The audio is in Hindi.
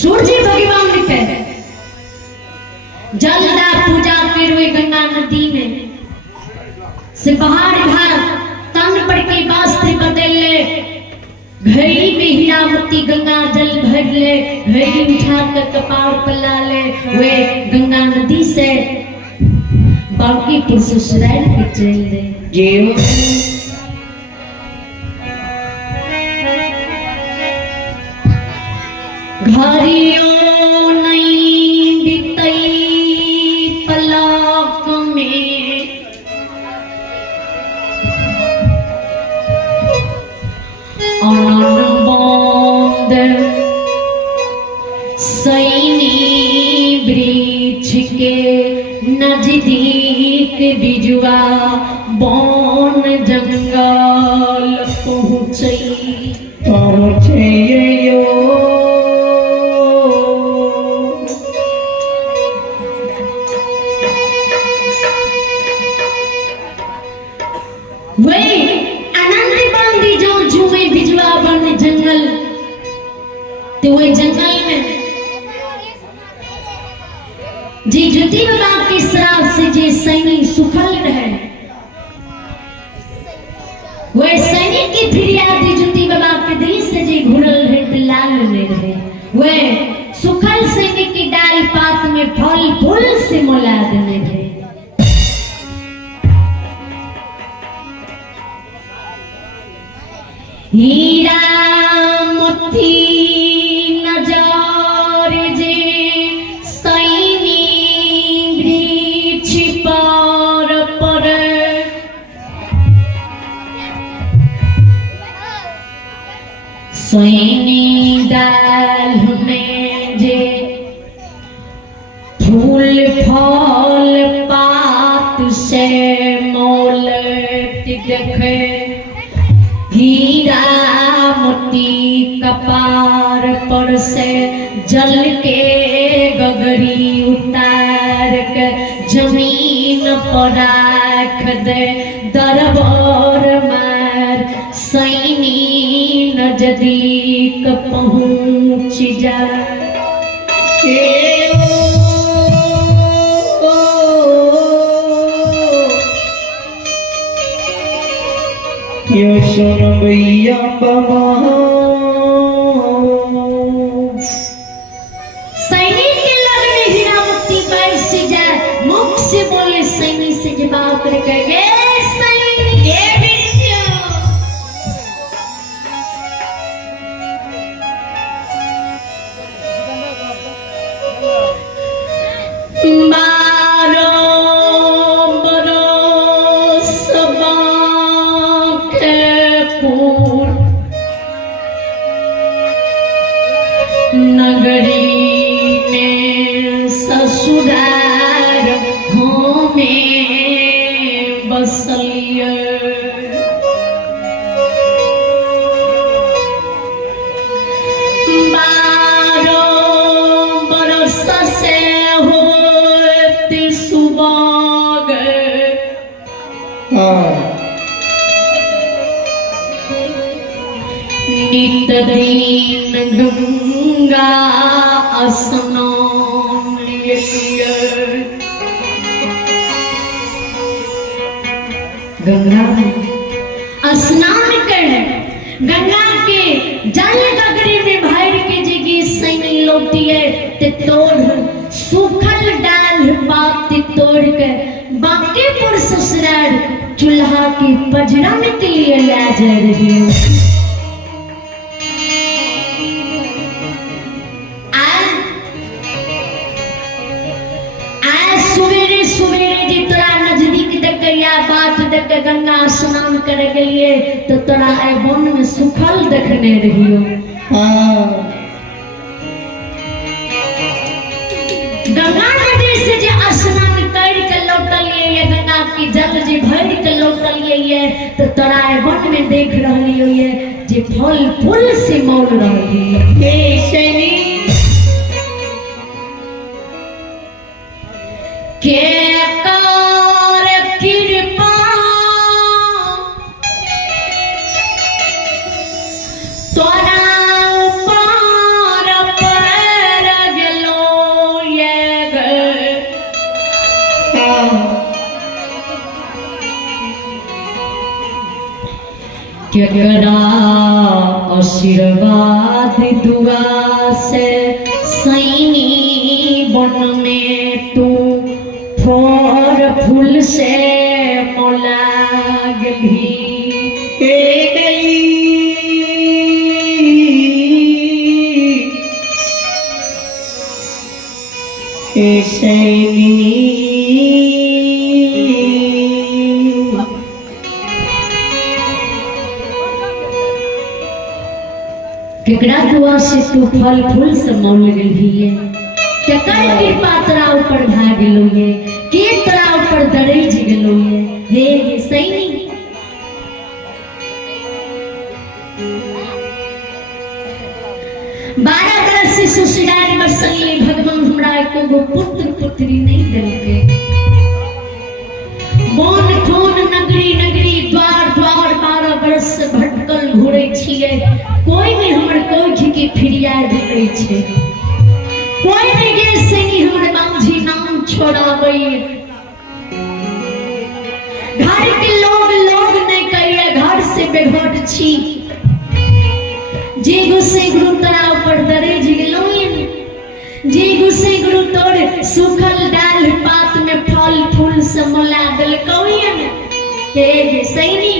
सूर्य भगवान के जलदा पूजा करवे गंगा नदी में से बाहर भार तन पड़ के वास्ते बदल ले घड़ी में हीरावती गंगा जल भर ले घड़ी उठा कर कपार पला ले वे गंगा नदी से बाकी ससुराल पे चल दे जीव घरियों नहीं बितई पलक में अनबंद सैनी वृक्ष के नजदीक बिजुआ बन जंगल पहुँचे वही आनंद बंदी जो झूमे बिजुआ बन जंगल तो वही जंगल में जी ज्योति बाबा के श्राप से जे सैनिक सुखल रहे वह सैनिक की फिरियाद ज्योति बाबा के दिल से जे घुरल रहे लाल ले रहे वह सुखल सैनिक की डाल पात में फल फूल से मोला देने रहे हीरा मोती नजार जे सैनी वृक्ष पर सैनी डाल में जे फूल फल पात से मोल देखे हीरा मोती कपार पर से जल के गगरी उतार के जमीन पर राख दे दरबार मार सैनी नजदीक पहुँच जा यो सुन भैया बाबा सैनिक के लगने हीरावती पैर से जाए मुख से बोले सैनिक से जवाब करके गे सैनिक ये भी नगरी में ससुराल में बसलिए बारह बरस से होते सुबह नित दिन गंगा स्नान गंगा स्नान कर गंगा के जल गगरी में भर के जगी सैनी लौटिए ते तोड़ सूखल डाल बात तोड़ के बांकेपुर ससुराल चूल्हा की पजरन के लिए ला जा रही हूँ गंगा स्नान करे के लिए तो तोरा आई वन में सुखल देखने रहियो गंगा नदी से जे स्नान कर के लौटलिए ये गंगा की जल जे भर के लौटलिए तो तोरा आई वन में देख रहलियो ये जे फल फूल से मोल रहली हे शनि के तोरा ऊपर केकरा आशीर्वाद दुआ से सैनी बन में तू फर फूल से मौला गली केकरा दुआ से तू फल फूल से मौल गई है केकर कृपा तोरा ऊपर भा गेलो है के तोरा ऊपर दरज गेलो है हे सैनी 12 बरस से ससुराल बसले भगवान हमरा एको गो पुत्र पुत्री नहीं देलके मोन खोन नगरी नगरी द्वार द्वार 12 बरस से भटकल घुरे छिए कोई नहीं हमर कोई के फिरिया देले छे कोई नहीं गे सैनी हमर बाबूजी नाम छोड़ाबै घर के लोग नहीं कहिए घर से बेघट छी जे गुस्से गुरु तोरा ऊपर दरज गेलो जे गुस्से गुरु तोड़ सूखल डाल पात में फल फूल से मोला दिल कौन हे सैनी